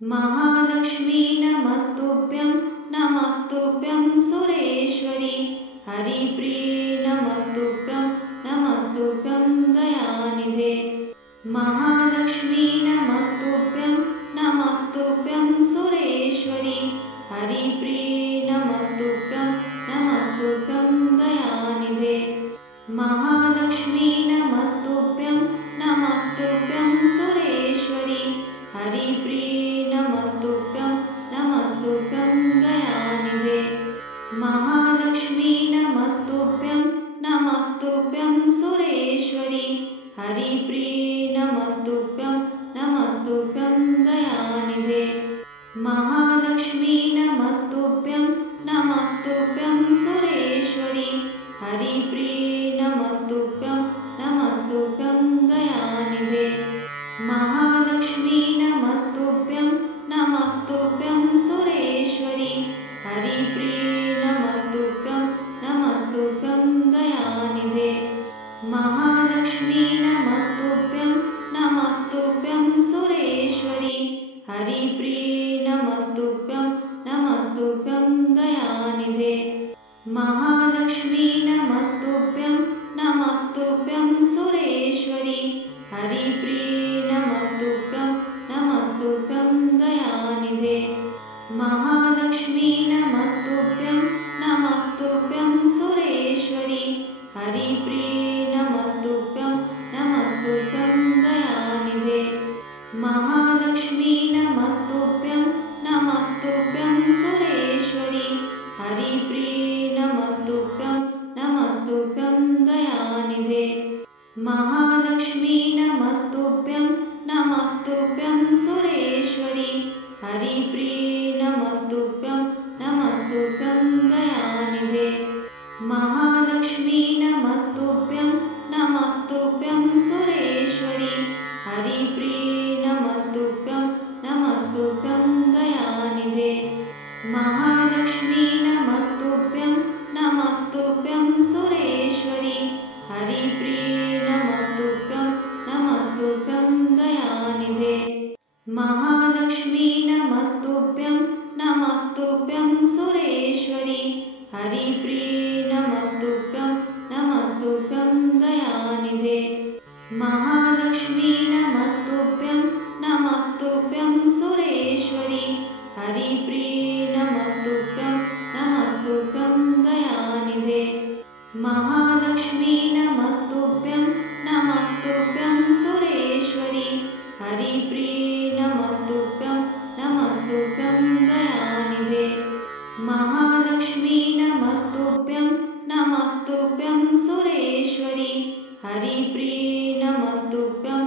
महालक्ष्मी नमस्तुभ्यं सुरेश्वरी हरिप्रिये नमस्तुभ्यं दयानिधे। महालक्ष्मी नमस्तुभ्यं सुरेश्वरी हरिप्रिये नमस्तुभ्यं दयानिधे। महालक्ष्मी नमस्तुभ्यं सुरेश्वरी हरिप्रिये नमस्तुभ्यं दयानिधे। महालक्ष्मी नमस्तुभ्यं सुरेश्वरी हरिप्रिये नमस्तुभ्यं दयानिधे। महालक्ष्मी नमस्तुभ्यं सुरेश्वरी हरिप्रिये नमस्तुभ्यं दयानिधे। महालक्ष्मी नमस्तुभ्यं सुरेश्वरी हरिप्रिये नमस्तुभ्यं दयानिधे। महालक्ष्मी नमस्तुभ्यं सुरेश्वरी हरिप्रिये नमस्तुभ्यं दयानिधे। महालक्ष्मी नमस्तुभ्यं सुरेश्वरी हरिप्रिये नमस्तुभ्यं दयानिधे। महालक्ष्मी नमस्तुभ्यं सुरेश्वरी हरिप्रिये नमस्तुभ्यं दयानिधे। महालक्ष्मी नमस्तुभ्यं सुरेश्वरी हरिप्रिये नमस्तुभ्यं दयानिधे। महालक्ष्मी नमस्तुभ्यं सुरेश्वरी हरिप्रिये नमस्तुभ्यं दयानिधे। महालक्ष्मी नमस्तुभ्यं सुरेश्वरी हरिप्रिये नमस्तुभ्यं दयानिधे। महालक्ष्मी नमस्तुभ्यं सुरेश्वरी हरिप्रिये नमस्तुभ्यं दयानिधे। महालक्ष्मी नमस्तुभ्यं सुरेश्वरी हरिप्रिये नमस्तुभ्यं दयानिधे। महालक्ष्मी नमस्तुभ्यं सुरेश्वरी हरिप्रिये नमस्तुभ्यं दयानिधे। महालक्ष्मी नमस्तुभ्यं सुरेश्वरी हरिप्रिये नमस्तुभ्यं दयानिधे। महालक्ष्मी नमस्तुभ्यं सुरेश्वरी हरिप्रिये नमस्तुभ्यं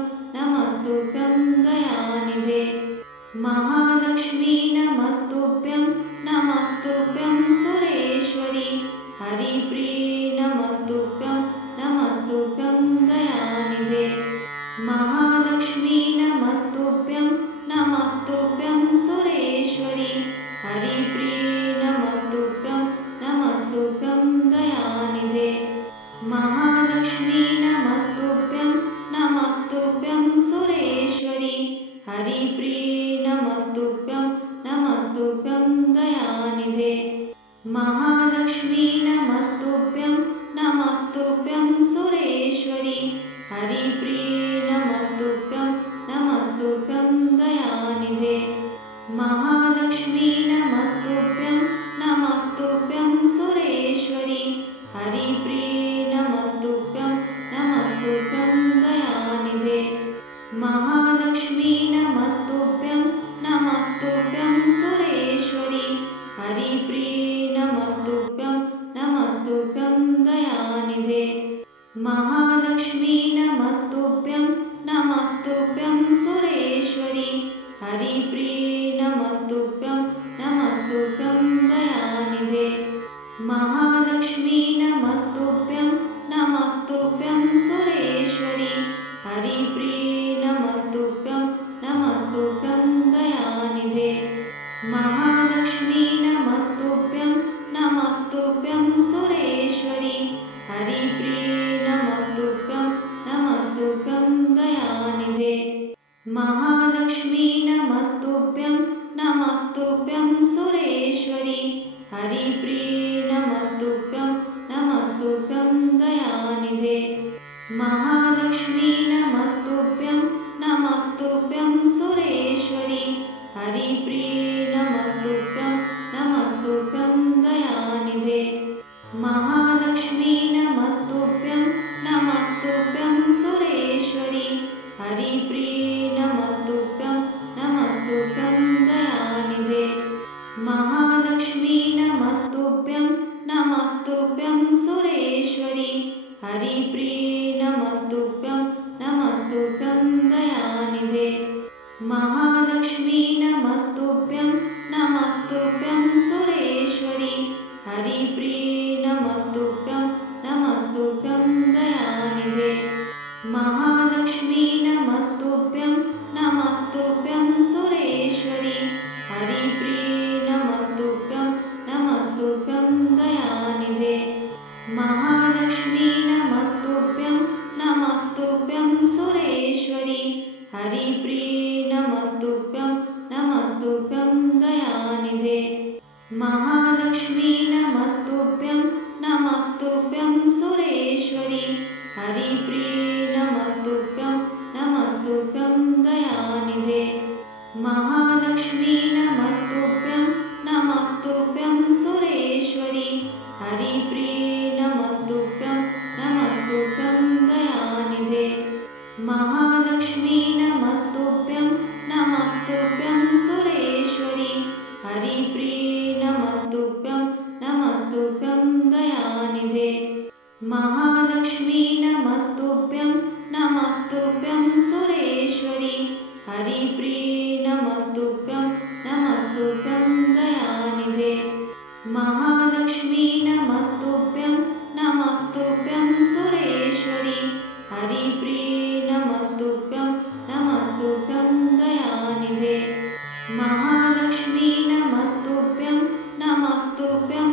दयानिधे। महालक्ष्मी नमस्तुभ्यं सुरेश्वरी हरिप्रिये नमस्तुभ्यं दयानिधे। महालक्ष्मी नमस्तुभ्यं सुरेश्वरी हरिप्रिये नमस्तुभ्यं दयानिधे। महालक्ष्मी नमस्तुभ्यं सुरेश्वरी हरिप्रिये नमस्तुभ्यं दयानिधे। महालक्ष्मी नमस्तुभ्यं सुरेश्वरी हरिप्रिये नमस्तुभ्यं दयानिधे। महालक्ष्मी नमस्तुभ्यं सुरेश्वरी हरिप्रिये नमस्तुभ्यं दयानिधे। महालक्ष्मी नमस्तुभ्यं सुरेश्वरी हरिप्रिये नमस्तुभ्यं दयानिधे। महालक्ष्मी नमस्तुभ्यं सुरेश्वरी हरिप्रिये नमस्तुभ्यं दयानिधे। महालक्ष्मी नमस्तुभ्यं सुरेश्वरी हरिप्रिये नमस्तुभ्यं दयानिधे। महालक्ष्मी नमस्तुभ्यं सुरेश्वरी हरिप्रिये नमस्तुभ्यं दयानिधे। महालक्ष्मी नमस्तुभ्यं नमस्तुभ्यं सुरेश्वरि हरिप्रिये नमस्तुभ्यं दयानिधे महालक्ष्मी नमस्तुभ्यं सुरेश्वरि हरिप्रिये नमस्तुभ्यं दयानिधे महालक्ष्मी नमस्तुभ्यं सुरेश्वरि हरिप्रिये नमस्तुभ्यं दयानिधे महालक्ष्मी नमस्तुभ्यं सुरेश्वरि हरिप्रिये नमस्तुभ्यं दयानिधे महालक्ष्मी नमस्तुभ्यं सुरेश्वरि हरिप्रिये नमस्तुभ्यं दयानिधे महालक्ष्मी नमस्तुभ्यं सुरेश्वरि हरिप्रिये नमस्तुभ्यं दयानिधे महालक्ष्मी नमस्तुभ्यं सुरेश्वरि हरिप्रिये नमस्तुभ्यं दयानिधे महालक्ष्मी नमस्तुभ्यं सुरेश्वरि हरिप्रिये नमस्तुभ्यं दयानिधे महालक्ष्मी नमस्तुभ्यं सुरेश्वरि हरिप्रिये नमस्तुभ्यं दयानिधे महालक्ष्मी नमस्तुभ्यं सुरेश्वरि हरिप्रिये नमस्तुभ्यं दयानिधे महालक्ष्मी नमस्तुभ्यं सुरेश्वरि हरिप्रिये नमस्तुभ्यं दयानिधे महालक्ष्मी नमस्तुभ्यं सुरेश्वरि हरिप्रिये नमस्तुभ्यं दयानिधे महालक्ष्मी नमस्तुभ्यं